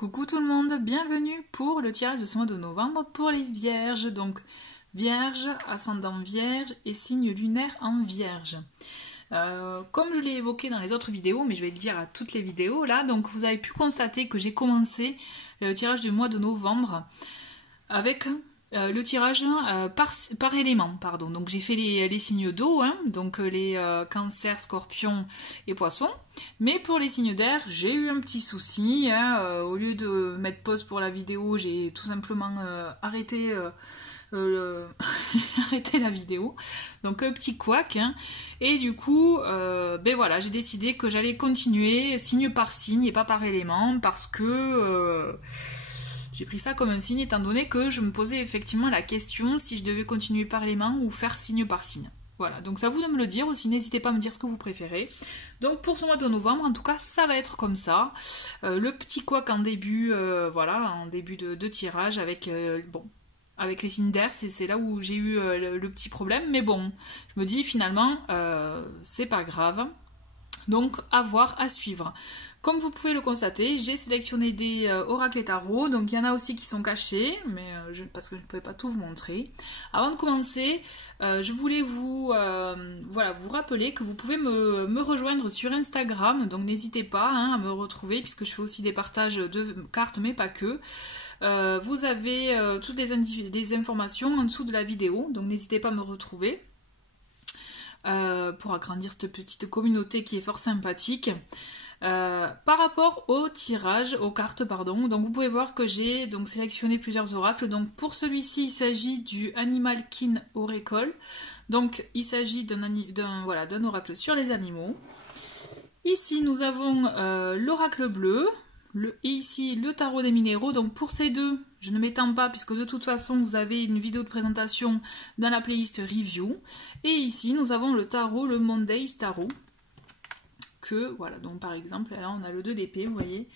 Coucou tout le monde, bienvenue pour le tirage de ce mois de novembre pour les vierges. Donc vierge, ascendant vierge et signe lunaire en vierge. Comme je l'ai évoqué dans les autres vidéos, mais je vais le dire à toutes les vidéos là, donc vous avez pu constater que j'ai commencé le tirage du mois de novembre avec le tirage par élément, pardon. Donc j'ai fait les signes d'eau, hein, donc les cancers, scorpions et poissons. Mais pour les signes d'air, j'ai eu un petit souci. Hein, au lieu de mettre pause pour la vidéo, j'ai tout simplement arrêté arrêter la vidéo, donc un petit couac, hein. Et du coup ben voilà, j'ai décidé que j'allais continuer signe par signe et pas par élément parce que j'ai pris ça comme un signe étant donné que je me posais effectivement la question si je devais continuer par élément ou faire signe par signe. Voilà, donc c'est à vous de me le dire aussi, n'hésitez pas à me dire ce que vous préférez. Donc pour ce mois de novembre, en tout cas, ça va être comme ça. Le petit couac en début, voilà, en début de tirage avec, bon, avec les signes d'air, c'est là où j'ai eu le petit problème. Mais bon, je me dis finalement, c'est pas grave. Donc à voir, à suivre. Comme vous pouvez le constater, j'ai sélectionné des oracles et tarots. Donc il y en a aussi qui sont cachés, mais parce que je ne pouvais pas tout vous montrer. Avant de commencer, je voulais voilà, vous rappeler que vous pouvez me rejoindre sur Instagram. Donc n'hésitez pas hein, à me retrouver puisque je fais aussi des partages de cartes, mais pas que. Vous avez toutes les informations en dessous de la vidéo. Donc n'hésitez pas à me retrouver. Pour agrandir cette petite communauté qui est fort sympathique. Par rapport au tirage, aux cartes, pardon, donc vous pouvez voir que j'ai donc sélectionné plusieurs oracles. Donc pour celui-ci, il s'agit du Animal Kin Oracle. Donc il s'agit d'un oracle sur les animaux. Ici nous avons l'oracle bleu. Et ici le tarot des minéraux. Donc pour ces deux, je ne m'étends pas puisque de toute façon vous avez une vidéo de présentation dans la playlist review. Et ici nous avons le tarot, le Monday's Tarot. Que voilà, donc par exemple là on a le 2 d'épée, vous voyez.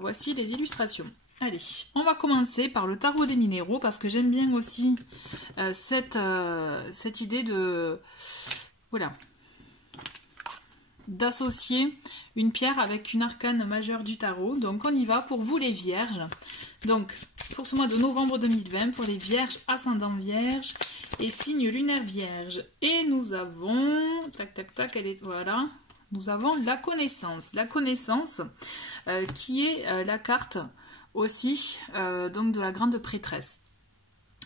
Voici les illustrations. Allez, on va commencer par le tarot des minéraux parce que j'aime bien aussi cette idée de voilà, d'associer une pierre avec une arcane majeure du tarot. Donc on y va pour vous les vierges. Donc pour ce mois de novembre 2020, pour les vierges, ascendant vierge et signe lunaire vierge. Et nous avons, tac tac tac, elle est, voilà, nous avons la connaissance. La connaissance qui est la carte aussi donc de la grande prêtresse.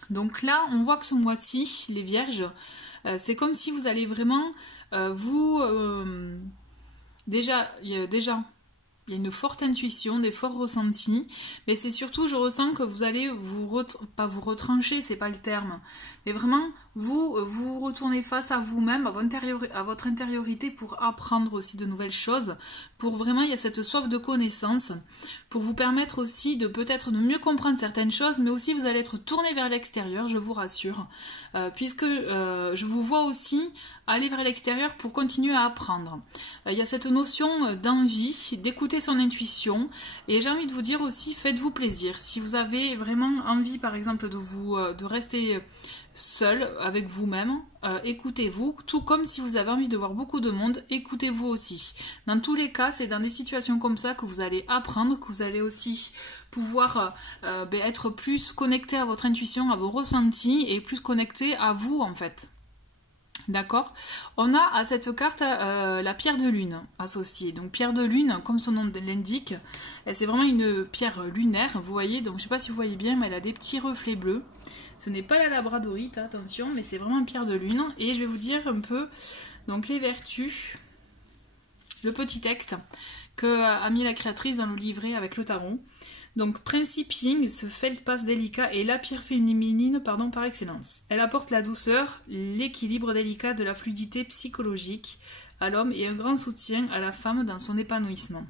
Donc là, on voit que ce mois-ci, les vierges, c'est comme si vous allez vraiment déjà, il y a une forte intuition, des forts ressentis, mais c'est surtout, je ressens que vous allez pas vous retrancher, c'est pas le terme, mais vraiment vous retournez face à vous-même, à votre intériorité pour apprendre aussi de nouvelles choses, pour vraiment, il y a cette soif de connaissance, pour vous permettre aussi de peut-être de mieux comprendre certaines choses, mais aussi vous allez être tourné vers l'extérieur, je vous rassure, puisque je vous vois aussi aller vers l'extérieur pour continuer à apprendre. Il y a cette notion d'envie, d'écouter son intuition, et j'ai envie de vous dire aussi, faites-vous plaisir. Si vous avez vraiment envie, par exemple, de rester seul avec vous-même, écoutez-vous, tout comme si vous avez envie de voir beaucoup de monde, écoutez-vous aussi. Dans tous les cas, c'est dans des situations comme ça que vous allez apprendre, que vous allez aussi pouvoir être plus connecté à votre intuition, à vos ressentis, et plus connecté à vous en fait. D'accord. On a à cette carte la pierre de lune associée. Donc pierre de lune, comme son nom l'indique, c'est vraiment une pierre lunaire, vous voyez. Donc je ne sais pas si vous voyez bien, mais elle a des petits reflets bleus. Ce n'est pas la labradorite, attention, mais c'est vraiment une pierre de lune. Et je vais vous dire un peu donc les vertus, le petit texte que a mis la créatrice dans le livret avec le tarot. Donc, principe yin, ce feldspath délicat est la pierre féminine par excellence. Elle apporte la douceur, l'équilibre délicat de la fluidité psychologique à l'homme et un grand soutien à la femme dans son épanouissement.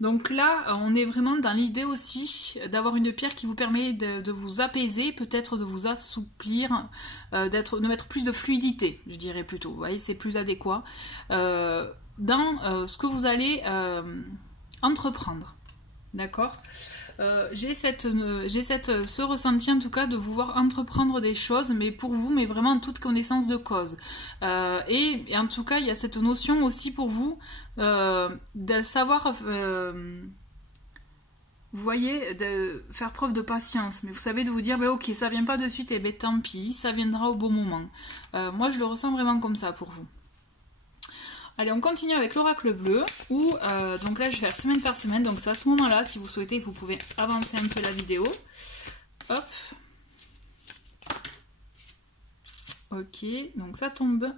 Donc là, on est vraiment dans l'idée aussi d'avoir une pierre qui vous permet de vous apaiser, peut-être de vous assouplir, de mettre plus de fluidité, je dirais plutôt. Vous voyez, c'est plus adéquat dans ce que vous allez entreprendre. D'accord. J'ai ce ressenti en tout cas de vous voir entreprendre des choses, mais pour vous, mais vraiment en toute connaissance de cause. Et en tout cas, il y a cette notion aussi pour vous de savoir, vous voyez, de faire preuve de patience. Mais vous savez, de vous dire, ok, ça vient pas de suite, et ben tant pis, ça viendra au bon moment. Moi, je le ressens vraiment comme ça pour vous. Allez, on continue avec l'oracle bleu, où, donc là, je vais faire semaine par semaine, donc c'est à ce moment-là, si vous souhaitez, vous pouvez avancer un peu la vidéo. Hop. Ok, donc ça tombe.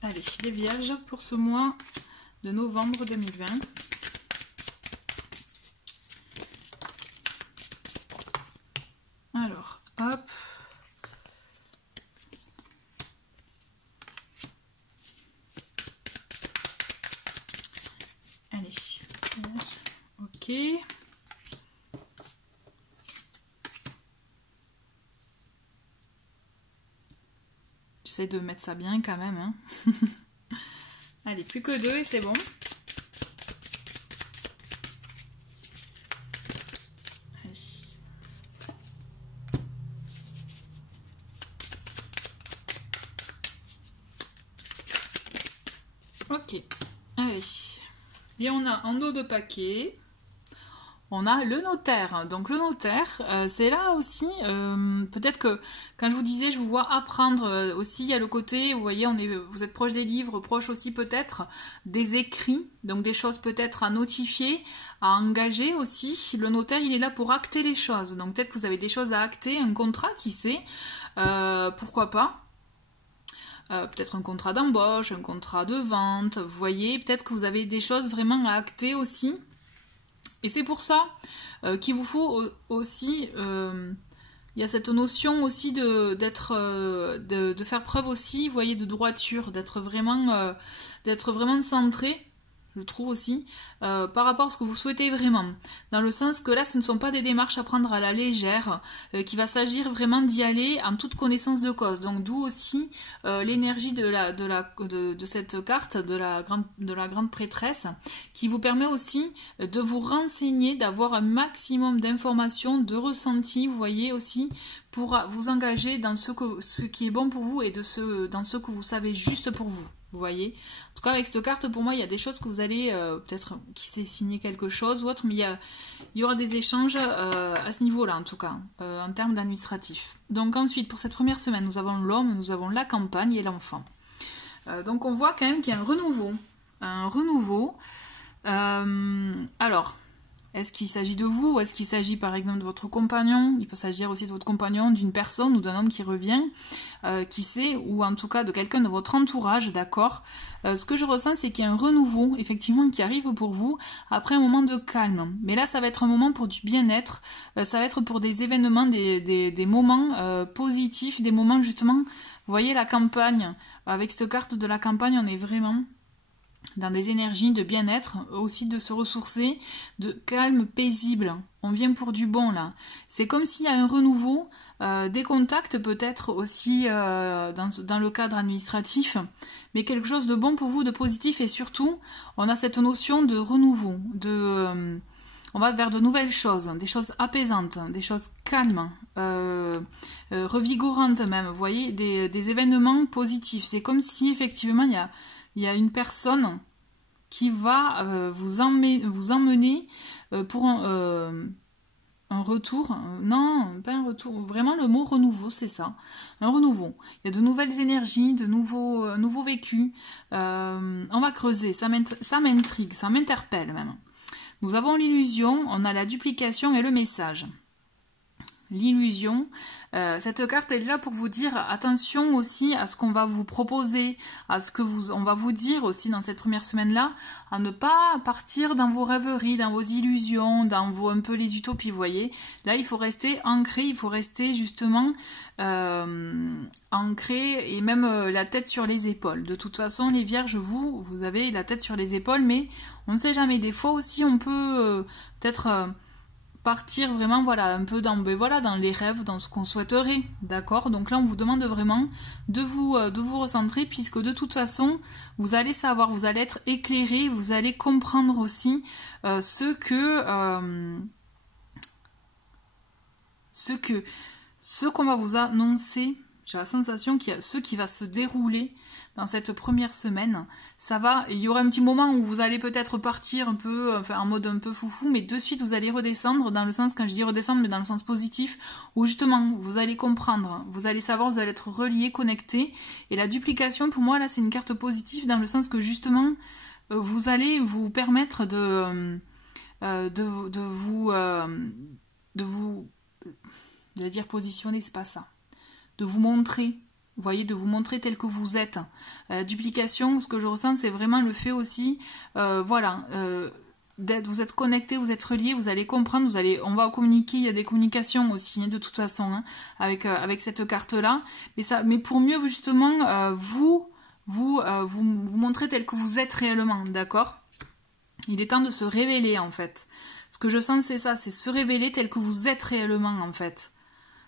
Allez, les vierges pour ce mois de novembre 2020. Alors, hop. Allez, ok. J'essaie de mettre ça bien quand même. Hein. Allez, plus que 2 et c'est bon. Allez. Ok, allez. Et on a en dos de paquet, on a le notaire. Donc le notaire, c'est là aussi, peut-être que quand je vous disais, je vous vois apprendre aussi, il y a le côté, vous voyez, vous êtes proche des livres, proche aussi peut-être des écrits, donc des choses peut-être à notifier, à engager aussi. Le notaire, il est là pour acter les choses. Donc peut-être que vous avez des choses à acter, un contrat, qui sait, pourquoi pas. Peut-être un contrat d'embauche, un contrat de vente, vous voyez, peut-être que vous avez des choses vraiment à acter aussi. Et c'est pour ça qu'il vous faut aussi, il y a cette notion aussi de faire preuve aussi, vous voyez, de droiture, d'être vraiment centré. Je trouve aussi, par rapport à ce que vous souhaitez vraiment. Dans le sens que là, ce ne sont pas des démarches à prendre à la légère, qu'il va s'agir vraiment d'y aller en toute connaissance de cause. Donc d'où aussi l'énergie de cette carte, de la grande prêtresse, qui vous permet aussi de vous renseigner, d'avoir un maximum d'informations, de ressentis, vous voyez aussi, pour vous engager dans ce qui est bon pour vous et dans ce que vous savez juste pour vous. Vous voyez, en tout cas avec cette carte, pour moi, il y a des choses que vous allez, peut-être qui s'est signé quelque chose ou autre, mais il y aura des échanges à ce niveau-là, en tout cas, en termes d'administratif. Donc ensuite, pour cette première semaine, nous avons l'homme, nous avons la campagne et l'enfant. Donc on voit quand même qu'il y a un renouveau. Alors, est-ce qu'il s'agit de vous ou est-ce qu'il s'agit par exemple de votre compagnon? Il peut s'agir aussi de votre compagnon, d'une personne ou d'un homme qui revient, qui sait, ou en tout cas de quelqu'un de votre entourage, d'accord. Ce que je ressens, c'est qu'il y a un renouveau, effectivement, qui arrive pour vous après un moment de calme. Mais là, ça va être un moment pour du bien-être, ça va être pour des événements, des moments positifs, des moments justement, vous voyez la campagne, avec cette carte de la campagne, on est vraiment dans des énergies de bien-être, aussi de se ressourcer, de calme, paisible. On vient pour du bon là. C'est comme s'il y a un renouveau, des contacts peut-être aussi dans le cadre administratif, mais quelque chose de bon pour vous, de positif, et surtout, on a cette notion de renouveau, on va vers de nouvelles choses, des choses apaisantes, des choses calmes, revigorantes même, vous voyez, des événements positifs. C'est comme si effectivement il y a une personne qui va vous emmener pour un retour. Non, pas un retour. Vraiment, le mot renouveau, c'est ça. Un renouveau. Il y a de nouvelles énergies, de nouveaux vécus. On va creuser. Ça m'intrigue, ça m'interpelle même. Nous avons l'illusion, on a la duplication et le message. L'illusion, cette carte elle est là pour vous dire attention aussi à ce qu'on va vous proposer, à ce que on va vous dire aussi dans cette première semaine-là, à ne pas partir dans vos rêveries, dans vos illusions, dans un peu les utopies, vous voyez. Là, il faut rester ancré, il faut rester justement ancré et même la tête sur les épaules. De toute façon, les vierges, vous avez la tête sur les épaules, mais on ne sait jamais. Des fois aussi, on peut peut-être partir vraiment, voilà, un peu dans, ben voilà, dans les rêves, dans ce qu'on souhaiterait, d'accord? Donc là, on vous demande vraiment de vous recentrer, puisque de toute façon, vous allez savoir, vous allez être éclairé, vous allez comprendre aussi ce qu'on va vous annoncer. J'ai la sensation qu'il y a ce qui va se dérouler dans cette première semaine. Ça va, il y aura un petit moment où vous allez peut-être partir un peu, enfin en mode un peu foufou, mais de suite vous allez redescendre, dans le sens, quand je dis redescendre, mais dans le sens positif, où justement vous allez comprendre, vous allez savoir, vous allez être relié, connecté. Et la duplication, pour moi, là, c'est une carte positive, dans le sens que justement, vous allez vous permettre de vous, je vais dire positionner, c'est pas ça. De vous montrer, vous voyez, de vous montrer tel que vous êtes. La duplication, ce que je ressens, c'est vraiment le fait aussi, voilà, vous êtes connecté, vous êtes relié, vous allez comprendre, on va communiquer, il y a des communications aussi, hein, de toute façon, hein, avec cette carte-là. Mais pour mieux, justement, vous montrer tel que vous êtes réellement, d'accord? Il est temps de se révéler, en fait. Ce que je sens, c'est ça, c'est se révéler tel que vous êtes réellement, en fait.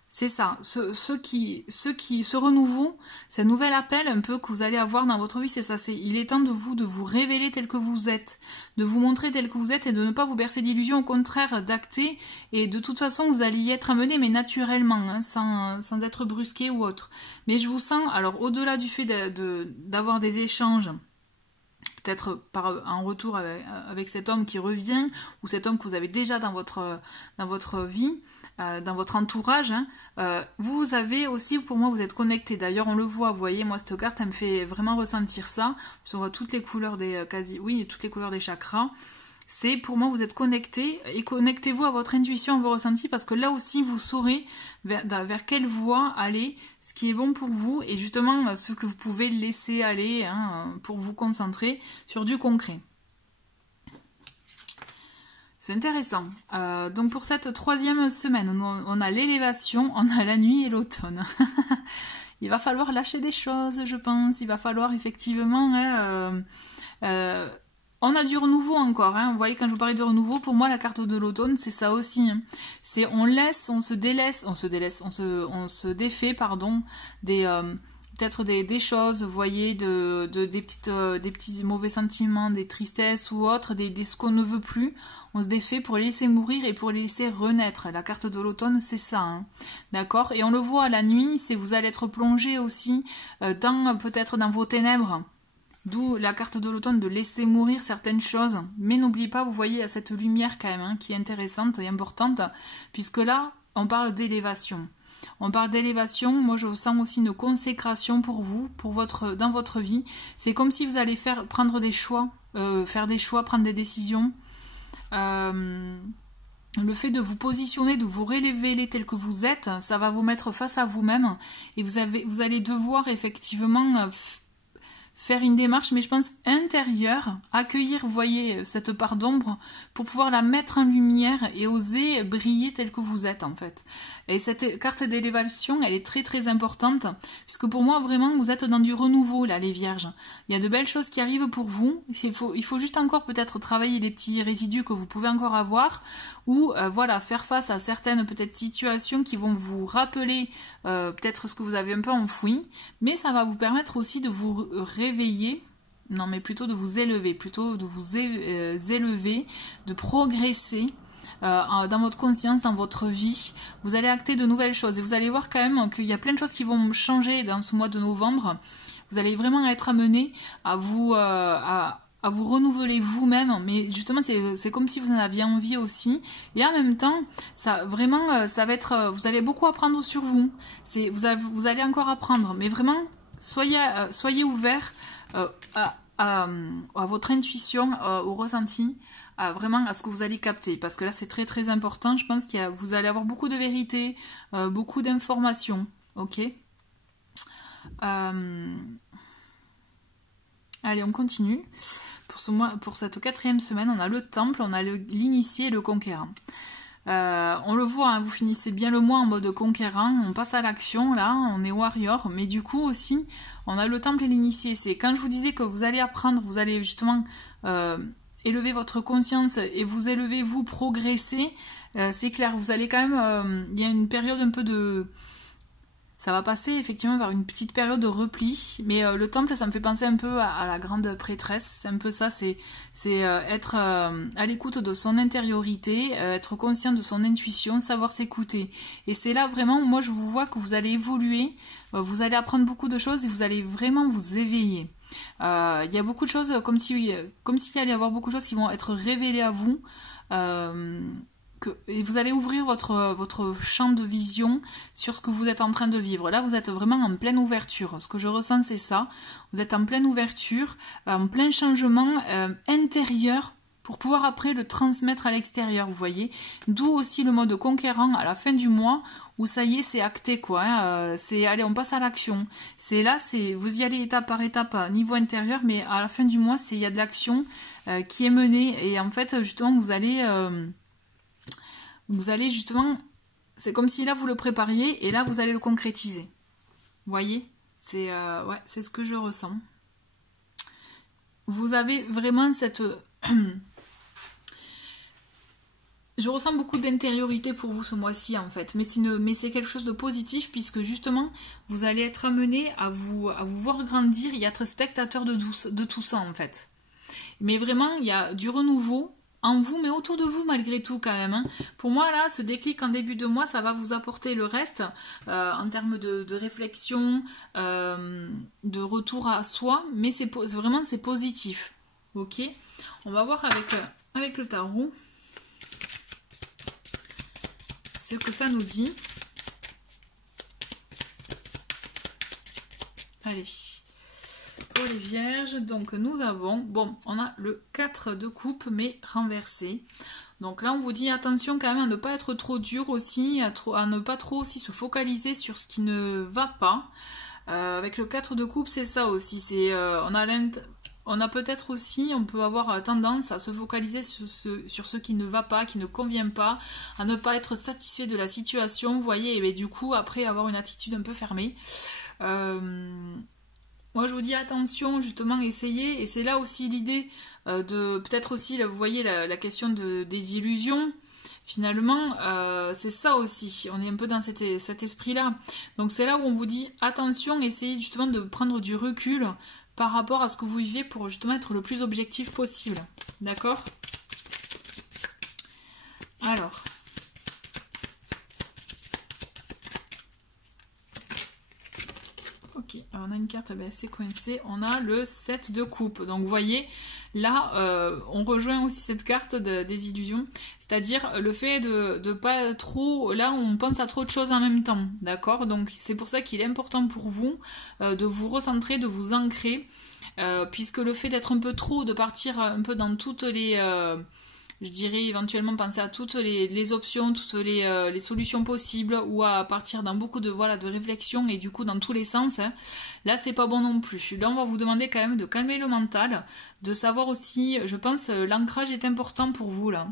C'est ça, ce renouveau, ce nouvel appel un peu que vous allez avoir dans votre vie, c'est ça, il est temps de vous révéler tel que vous êtes, de vous montrer tel que vous êtes et de ne pas vous bercer d'illusions, au contraire d'acter, et de toute façon vous allez y être amené, mais naturellement, hein, sans être brusqué ou autre. Mais je vous sens, alors au-delà du fait d'avoir des échanges, peut-être en retour avec cet homme qui revient, ou cet homme que vous avez déjà dans votre vie, dans votre entourage, hein, vous avez aussi, pour moi, vous êtes connecté. D'ailleurs, on le voit, vous voyez, moi, cette carte, elle me fait vraiment ressentir ça. On voit toutes les couleurs toutes les couleurs des chakras. C'est, pour moi, vous êtes connecté, et connectez-vous à votre intuition, à vos ressentis, parce que là aussi, vous saurez vers quelle voie aller, ce qui est bon pour vous, et justement, ce que vous pouvez laisser aller, hein, pour vous concentrer sur du concret. C'est intéressant. Donc pour cette troisième semaine, on a l'élévation, on a la nuit et l'automne. Il va falloir lâcher des choses, je pense. Il va falloir effectivement... on a du renouveau encore. Hein. Vous voyez, quand je vous parlais de renouveau, pour moi, la carte de l'automne, c'est ça aussi. Hein. C'est on se défait, pardon, peut-être des choses, vous voyez, des petits mauvais sentiments, des tristesses ou autres, ce qu'on ne veut plus. On se défait pour les laisser mourir et pour les laisser renaître. La carte de l'automne, c'est ça. Hein. D'accord? Et on le voit à la nuit, c'est vous allez être plongé aussi peut-être dans vos ténèbres. D'où la carte de l'automne, de laisser mourir certaines choses. Mais n'oubliez pas, vous voyez, il y a cette lumière quand même, hein, qui est intéressante et importante, puisque là, on parle d'élévation. On parle d'élévation, moi je sens aussi une consécration pour vous, dans votre vie. C'est comme si vous allez prendre des choix, prendre des décisions. Le fait de vous positionner, de vous révéler tel que vous êtes, ça va vous mettre face à vous-même. Et vous allez devoir effectivement... faire une démarche, mais je pense intérieure, accueillir, vous voyez, cette part d'ombre pour pouvoir la mettre en lumière et oser briller tel que vous êtes en fait. Et cette carte d'élévation, elle est très très importante, puisque pour moi vraiment vous êtes dans du renouveau là, les vierges. Il y a de belles choses qui arrivent pour vous, il faut juste encore peut-être travailler les petits résidus que vous pouvez encore avoir, ou voilà, faire face à certaines peut-être situations qui vont vous rappeler peut-être ce que vous avez un peu enfoui, mais ça va vous permettre aussi de vous réveiller, non mais plutôt de vous élever, de progresser dans votre conscience, dans votre vie. Vous allez acter de nouvelles choses et vous allez voir quand même qu'il y a plein de choses qui vont changer dans ce mois de novembre. Vous allez vraiment être amené à vous renouveler vous-même, mais justement c'est comme si vous en aviez envie aussi, et en même temps ça va être, vous allez beaucoup apprendre sur vous, vous allez encore apprendre, mais vraiment soyez ouverts à votre intuition, au ressenti, vraiment à ce que vous allez capter, parce que là c'est très très important. Je pense vous allez avoir beaucoup de vérité, beaucoup d'informations, ok. Allez, on continue. Pour cette quatrième semaine, on a le temple, on a l'initié et le conquérant. On le voit, hein, vous finissez bien le mois en mode conquérant, on passe à l'action, là, on est warrior, mais du coup aussi, on a le temple et l'initié. C'est quand je vous disais que vous allez apprendre, vous allez justement élever votre conscience et vous élever, vous progresser, c'est clair, vous allez quand même, il y a une période un peu de... Ça va passer effectivement par une petite période de repli, mais le temple, ça me fait penser un peu à la grande prêtresse, c'est un peu ça, c'est être à l'écoute de son intériorité, être conscient de son intuition, savoir s'écouter. Et c'est là vraiment, moi je vous vois que vous allez évoluer, vous allez apprendre beaucoup de choses et vous allez vraiment vous éveiller. Il y a beaucoup de choses, comme s'il y allait y avoir beaucoup de choses qui vont être révélées à vous, et vous allez ouvrir votre champ de vision sur ce que vous êtes en train de vivre. Là, vous êtes vraiment en pleine ouverture. Ce que je ressens, c'est ça. Vous êtes en pleine ouverture, en plein changement intérieur pour pouvoir après le transmettre à l'extérieur, vous voyez. D'où aussi le mode conquérant à la fin du mois où ça y est, c'est acté, quoi. Hein. C'est, allez, on passe à l'action. C'est là, vous y allez étape par étape, niveau intérieur, mais à la fin du mois, il y a de l'action qui est menée. Et en fait, justement, vous allez justement, c'est comme si là vous le prépariez et là vous allez le concrétiser. Vous voyez, c'est ce que je ressens. Vous avez vraiment cette... Je ressens beaucoup d'intériorité pour vous ce mois-ci en fait, mais c'est quelque chose de positif puisque justement vous allez être amené à vous voir grandir et être spectateur de tout ça en fait. Mais vraiment, il y a du renouveau en vous, mais autour de vous malgré tout quand même. Hein. Pour moi, là, ce déclic en début de mois, ça va vous apporter le reste en termes de réflexion, de retour à soi, mais c'est positif. Ok. On va voir avec le tarot ce que ça nous dit. Allez. Pour les vierges, donc nous avons, bon, on a le 4 de coupe, mais renversé. Donc là, on vous dit attention quand même à ne pas être trop dur aussi, à ne pas trop aussi se focaliser sur ce qui ne va pas. Avec le 4 de coupe, c'est ça aussi. On a peut-être aussi, on peut avoir tendance à se focaliser sur ce qui ne va pas, qui ne convient pas, à ne pas être satisfait de la situation, vous voyez, et du coup, après avoir une attitude un peu fermée. Moi, je vous dis attention, justement, essayez. Et c'est là aussi l'idée de... Peut-être aussi, là, vous voyez, la question des illusions. Finalement, c'est ça aussi. On est un peu dans cet esprit-là. Donc, c'est là où on vous dit attention, essayez justement de prendre du recul par rapport à ce que vous vivez pour justement être le plus objectif possible. D'accord ? Alors... Ok, alors on a une carte, c'est coincé, on a le 7 de coupe. Donc vous voyez, là, on rejoint aussi cette carte des illusions, c'est-à-dire le fait de pas trop... Là, on pense à trop de choses en même temps, d'accord? Donc c'est pour ça qu'il est important pour vous de vous recentrer, de vous ancrer, puisque le fait d'être un peu trop, de partir un peu dans toutes les... je dirais éventuellement penser à toutes les options, toutes les solutions possibles ou à partir dans beaucoup de réflexion et du coup dans tous les sens. Hein. Là, c'est pas bon non plus. Là, on va vous demander quand même de calmer le mental, de savoir aussi, je pense, l'ancrage est important pour vous là.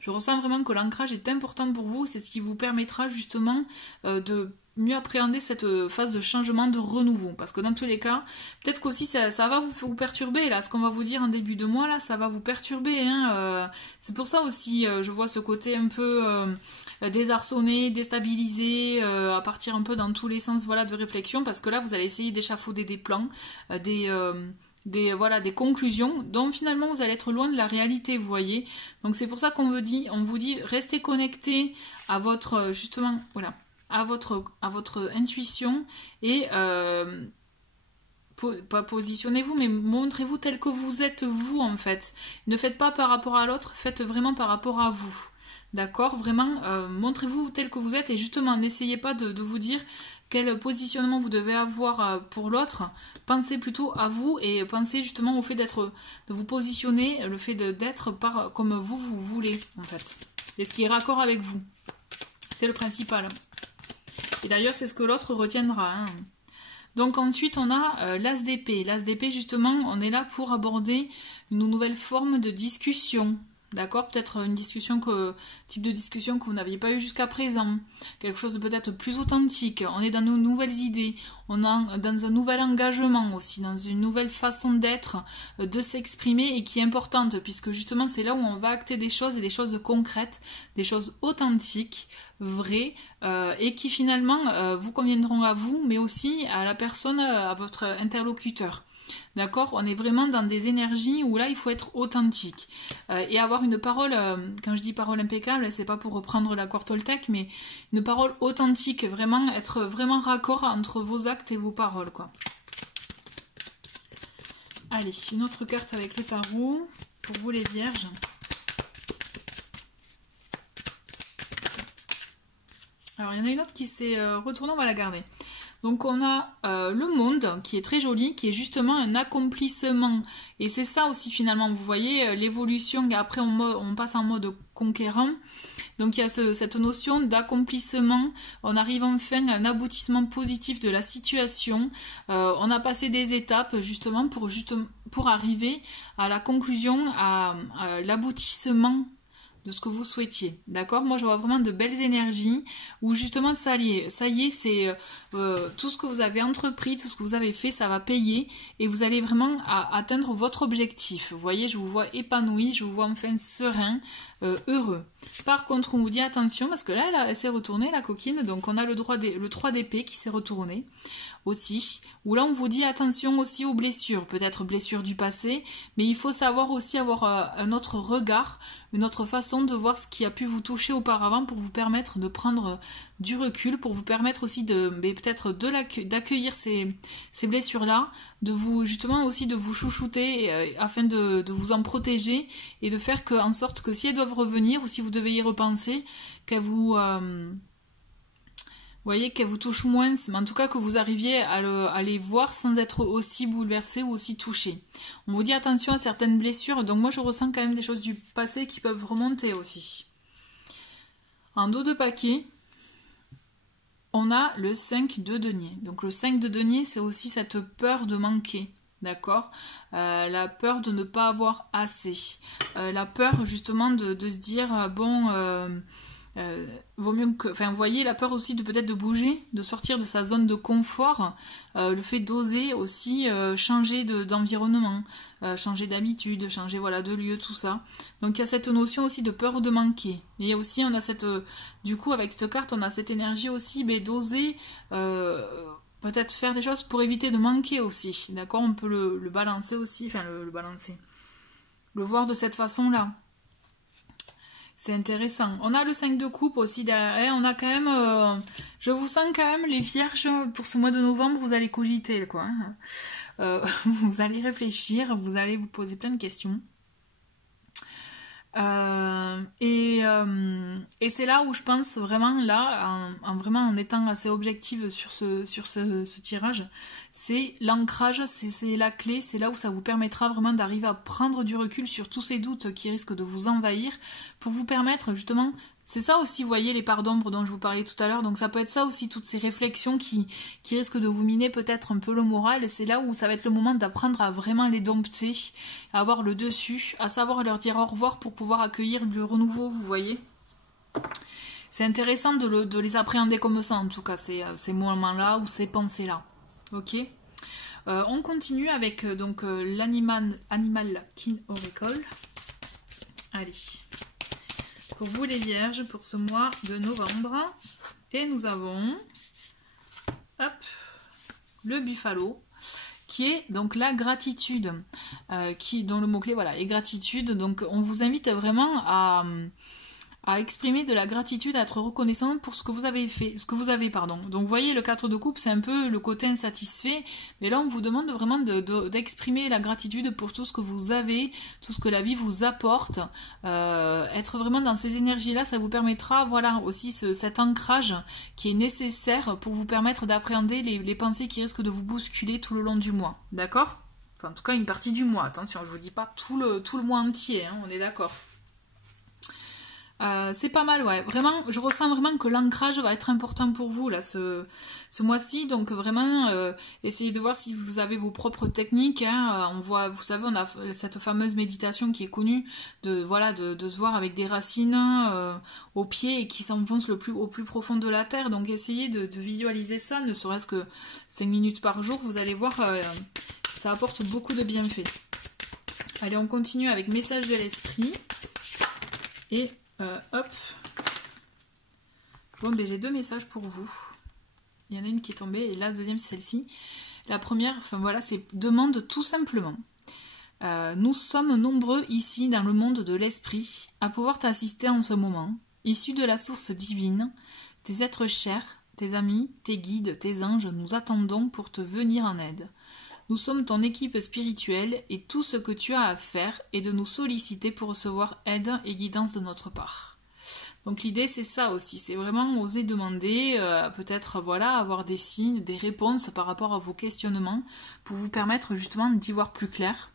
Je ressens vraiment que l'ancrage est important pour vous, c'est ce qui vous permettra justement de mieux appréhender cette phase de changement, de renouveau. Parce que dans tous les cas, peut-être qu'aussi ça va vous perturber, là, ce qu'on va vous dire en début de mois, là, ça va vous perturber. Hein, c'est pour ça aussi, je vois ce côté un peu désarçonné, déstabilisé, à partir un peu dans tous les sens de réflexion, parce que là, vous allez essayer d'échafauder des plans, des conclusions dont finalement vous allez être loin de la réalité, vous voyez. Donc c'est pour ça qu'on vous dit restez connectés à votre justement à votre intuition et pas positionnez-vous, mais montrez-vous tel que vous êtes vous en fait. Ne faites pas par rapport à l'autre, faites vraiment par rapport à vous. D'accord, vraiment, montrez-vous tel que vous êtes et justement n'essayez pas de vous dire quel positionnement vous devez avoir pour l'autre. Pensez plutôt à vous et pensez justement au fait de vous positionner, le fait d'être comme vous voulez en fait. Et ce qui est raccord avec vous. C'est le principal. Et d'ailleurs, c'est ce que l'autre retiendra. Hein. Donc ensuite, on a l'as d'épée. L'as d'épée, justement, on est là pour aborder une nouvelle forme de discussion. d'accord? Peut-être une discussion type de discussion que vous n'aviez pas eu jusqu'à présent, quelque chose de peut-être plus authentique. On est dans nos nouvelles idées, on est dans un nouvel engagement aussi, dans une nouvelle façon d'être, de s'exprimer et qui est importante, puisque justement c'est là où on va acter des choses et des choses concrètes, des choses authentiques, vraies, et qui finalement vous conviendront à vous, mais aussi à la personne, à votre interlocuteur. D'accord? On est vraiment dans des énergies où là il faut être authentique et avoir une parole, quand je dis parole impeccable, c'est pas pour reprendre la Toltec, mais une parole authentique, vraiment être vraiment raccord entre vos actes et vos paroles, quoi. Allez, une autre carte avec le tarot pour vous les vierges. Alors il y en a une autre qui s'est retournée, on va la garder. Donc on a le monde qui est très joli, qui est justement un accomplissement. Et c'est ça aussi finalement, vous voyez, l'évolution, après on passe en mode conquérant. Donc il y a cette notion d'accomplissement, on arrive enfin à un aboutissement positif de la situation. On a passé des étapes justement pour arriver à la conclusion, à l'aboutissement de ce que vous souhaitiez, d'accord? Moi je vois vraiment de belles énergies où justement ça y est, c'est tout ce que vous avez entrepris, tout ce que vous avez fait, ça va payer et vous allez vraiment atteindre votre objectif. Vous voyez, je vous vois épanoui, je vous vois enfin serein, heureux. Par contre, on vous dit attention parce que là elle s'est retournée, la coquine, donc on a le 3 d'épée qui s'est retourné aussi, où là on vous dit attention aussi aux blessures, peut-être blessures du passé, mais il faut savoir aussi avoir un autre regard, une autre façon de voir ce qui a pu vous toucher auparavant pour vous permettre de prendre du recul, pour vous permettre aussi peut-être d'accueillir ces blessures-là, de vous justement aussi de vous chouchouter afin de vous en protéger et de faire en sorte que si elles doivent revenir ou si vous devez y repenser, qu'elles vous voyez, qu'elle vous touche moins, mais en tout cas que vous arriviez à les voir sans être aussi bouleversé ou aussi touché. On vous dit attention à certaines blessures, donc moi je ressens quand même des choses du passé qui peuvent remonter aussi. En dos de paquet, on a le 5 de denier. Donc le 5 de denier, c'est aussi cette peur de manquer. D'accord, la peur de ne pas avoir assez. La peur justement de se dire, vaut mieux que, enfin, vous voyez, la peur aussi de peut-être de bouger, de sortir de sa zone de confort, le fait d'oser aussi changer d'environnement, changer d'habitude, changer voilà de lieu, tout ça. Donc il y a cette notion aussi de peur de manquer. Et aussi on a cette, du coup avec cette carte, on a cette énergie aussi d'oser peut-être faire des choses pour éviter de manquer aussi. D'accord, on peut le balancer aussi, enfin le balancer, le voir de cette façon-là. C'est intéressant. On a le 5 de coupe aussi derrière. On a quand même... je vous sens quand même, les vierges, pour ce mois de novembre, vous allez cogiter, quoi. Vous allez réfléchir, vous allez vous poser plein de questions. Et c'est là où je pense vraiment, là, en étant assez objective sur ce tirage, c'est l'ancrage, c'est la clé, c'est là où ça vous permettra vraiment d'arriver à prendre du recul sur tous ces doutes qui risquent de vous envahir, pour vous permettre justement, c'est ça aussi, vous voyez, les parts d'ombre dont je vous parlais tout à l'heure, donc ça peut être ça aussi, toutes ces réflexions qui risquent de vous miner peut-être un peu le moral, et c'est là où ça va être le moment d'apprendre à vraiment les dompter, à avoir le dessus, à savoir leur dire au revoir pour pouvoir accueillir du renouveau, vous voyez. C'est intéressant de les appréhender comme ça, en tout cas, ces moments-là ou ces pensées-là. Ok, on continue avec donc l'animal King Oracle. Allez, pour vous les vierges, pour ce mois de novembre. Et nous avons le buffalo, qui est donc la gratitude, dont le mot-clé voilà, est gratitude. Donc on vous invite vraiment à exprimer de la gratitude, à être reconnaissant pour ce que vous avez fait, Donc vous voyez, le 4 de coupe, c'est un peu le côté insatisfait, mais là on vous demande vraiment d'exprimer la gratitude pour tout ce que vous avez, tout ce que la vie vous apporte. Être vraiment dans ces énergies-là, ça vous permettra, voilà, aussi cet ancrage qui est nécessaire pour vous permettre d'appréhender les pensées qui risquent de vous bousculer tout le long du mois, d'accord? Enfin, en tout cas, une partie du mois, attention, je vous dis pas tout le mois entier, hein, on est d'accord. C'est pas mal, ouais. Vraiment, je ressens vraiment que l'ancrage va être important pour vous là ce mois-ci. Donc vraiment, essayez de voir si vous avez vos propres techniques. Hein. On voit, vous savez, on a cette fameuse méditation qui est connue de voilà de se voir avec des racines au pied et qui s'enfoncent au plus profond de la terre. Donc essayez de visualiser ça, ne serait-ce que 5 minutes par jour. Vous allez voir, ça apporte beaucoup de bienfaits. Allez, on continue avec message de l'esprit et hop. Bon, ben j'ai 2 messages pour vous. Il y en a une qui est tombée et la deuxième c'est celle-ci. La première, enfin voilà, c'est demande tout simplement. Nous sommes nombreux ici dans le monde de l'esprit à pouvoir t'assister en ce moment, issus de la source divine, tes êtres chers, tes amis, tes guides, tes anges, nous attendons pour te venir en aide. Nous sommes ton équipe spirituelle et tout ce que tu as à faire est de nous solliciter pour recevoir aide et guidance de notre part. Donc l'idée c'est ça aussi, c'est vraiment oser demander, peut-être voilà, avoir des signes, des réponses par rapport à vos questionnements pour vous permettre justement d'y voir plus clair.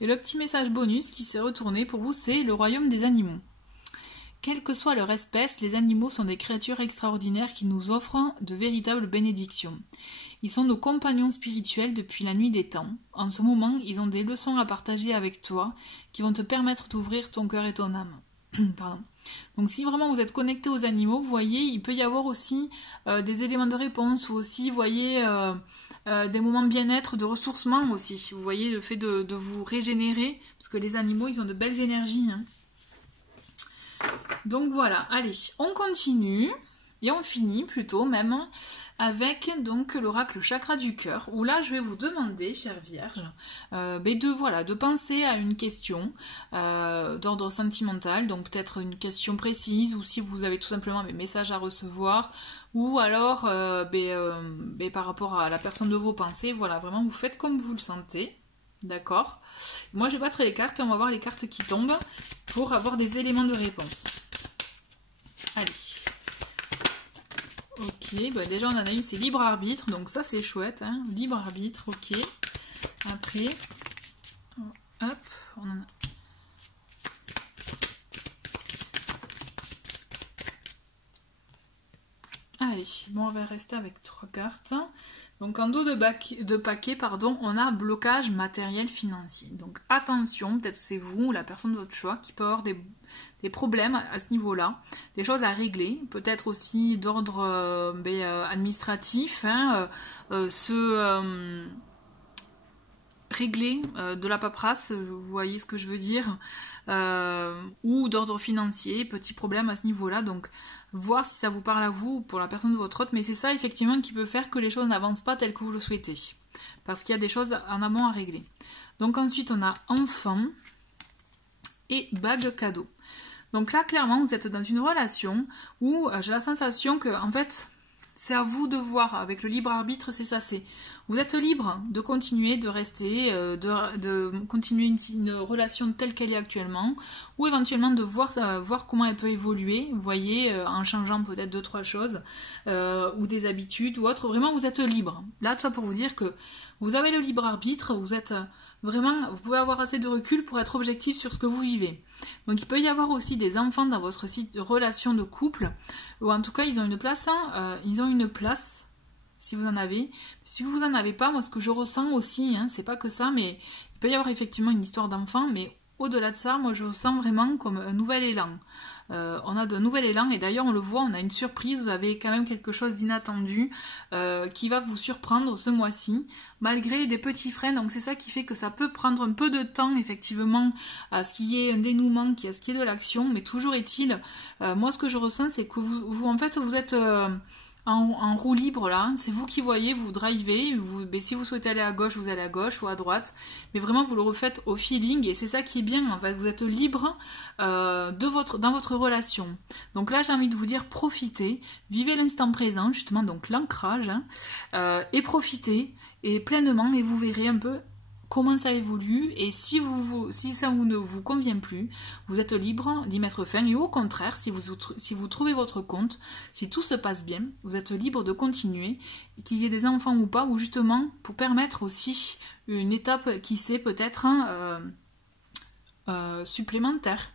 Et le petit message bonus qui s'est retourné pour vous, c'est le royaume des animaux. Quelle que soit leur espèce, les animaux sont des créatures extraordinaires qui nous offrent de véritables bénédictions. Ils sont nos compagnons spirituels depuis la nuit des temps. En ce moment, ils ont des leçons à partager avec toi qui vont te permettre d'ouvrir ton cœur et ton âme. Pardon. Donc si vraiment vous êtes connecté aux animaux, vous voyez, il peut y avoir aussi des éléments de réponse ou aussi, vous voyez, des moments de bien-être, de ressourcement aussi. Vous voyez, le fait de vous régénérer, parce que les animaux, ils ont de belles énergies. Hein. Donc voilà, allez, on continue et on finit plutôt même avec donc l'oracle chakra du cœur, où là je vais vous demander, chère Vierge, de penser à une question d'ordre sentimental, donc peut-être une question précise, ou si vous avez tout simplement des messages à recevoir, ou alors par rapport à la personne de vos pensées, voilà, vraiment vous faites comme vous le sentez. D'accord. Moi je vais battre les cartes et on va voir les cartes qui tombent pour avoir des éléments de réponse. Allez. Ok, bah déjà on en a une, c'est libre arbitre, donc ça c'est chouette, hein. Libre arbitre, ok. Après, hop, on en a... Allez, bon on va rester avec 3 cartes. Donc en dos de paquet, on a blocage matériel financier. Donc attention, peut-être c'est vous ou la personne de votre choix qui peut avoir des problèmes à ce niveau-là, des choses à régler, peut-être aussi d'ordre administratif, hein, régler de la paperasse, vous voyez ce que je veux dire, ou d'ordre financier, petit problème à ce niveau-là, donc voir si ça vous parle à vous ou pour la personne de votre hôte, mais c'est ça effectivement qui peut faire que les choses n'avancent pas telles que vous le souhaitez, parce qu'il y a des choses en amont à régler. Donc ensuite on a enfant et bague cadeau. Donc là clairement vous êtes dans une relation où j'ai la sensation que en fait c'est à vous de voir, avec le libre arbitre, c'est ça, c'est vous êtes libre de continuer, de rester, de continuer une relation telle qu'elle est actuellement, ou éventuellement de voir comment elle peut évoluer, vous voyez, en changeant peut-être 2-3 choses, ou des habitudes, ou autre, vraiment vous êtes libre. Là, tout ça pour vous dire que vous avez le libre arbitre, vous êtes vraiment, vous pouvez avoir assez de recul pour être objectif sur ce que vous vivez. Donc il peut y avoir aussi des enfants dans votre relation de couple, ou en tout cas ils ont une place, si vous en avez. Si vous en avez pas, moi ce que je ressens aussi, hein, c'est pas que ça, mais il peut y avoir effectivement une histoire d'enfant, mais au-delà de ça, moi je ressens vraiment comme un nouvel élan. On a de nouvel élan et d'ailleurs on le voit, on a une surprise, vous avez quand même quelque chose d'inattendu qui va vous surprendre ce mois-ci, malgré des petits freins, donc c'est ça qui fait que ça peut prendre un peu de temps effectivement à ce qu'il y ait un dénouement, à ce qu'il y ait de l'action, mais toujours est-il, moi ce que je ressens c'est que vous en fait vous êtes... en roue libre là, c'est vous qui voyez, vous drivez, si vous souhaitez aller à gauche, vous allez à gauche ou à droite, mais vraiment vous le refaites au feeling et c'est ça qui est bien, en fait, vous êtes libre dans votre relation. Donc là j'ai envie de vous dire profitez, vivez l'instant présent, justement donc l'ancrage, hein, et profitez et pleinement et vous verrez un peu comment ça évolue et si ça ne vous convient plus, vous êtes libre d'y mettre fin et au contraire, si vous trouvez votre compte, si tout se passe bien, vous êtes libre de continuer, qu'il y ait des enfants ou pas, ou justement pour permettre aussi une étape qui sait peut-être supplémentaire.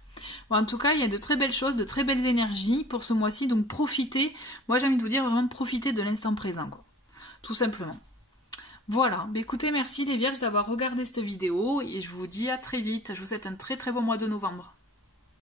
Bon, en tout cas, il y a de très belles choses, de très belles énergies pour ce mois-ci, donc profitez. Moi, j'ai envie de vous dire vraiment profitez de l'instant présent, quoi. Tout simplement. Voilà, écoutez, merci les Vierges d'avoir regardé cette vidéo et je vous dis à très vite. Je vous souhaite un très très bon mois de novembre.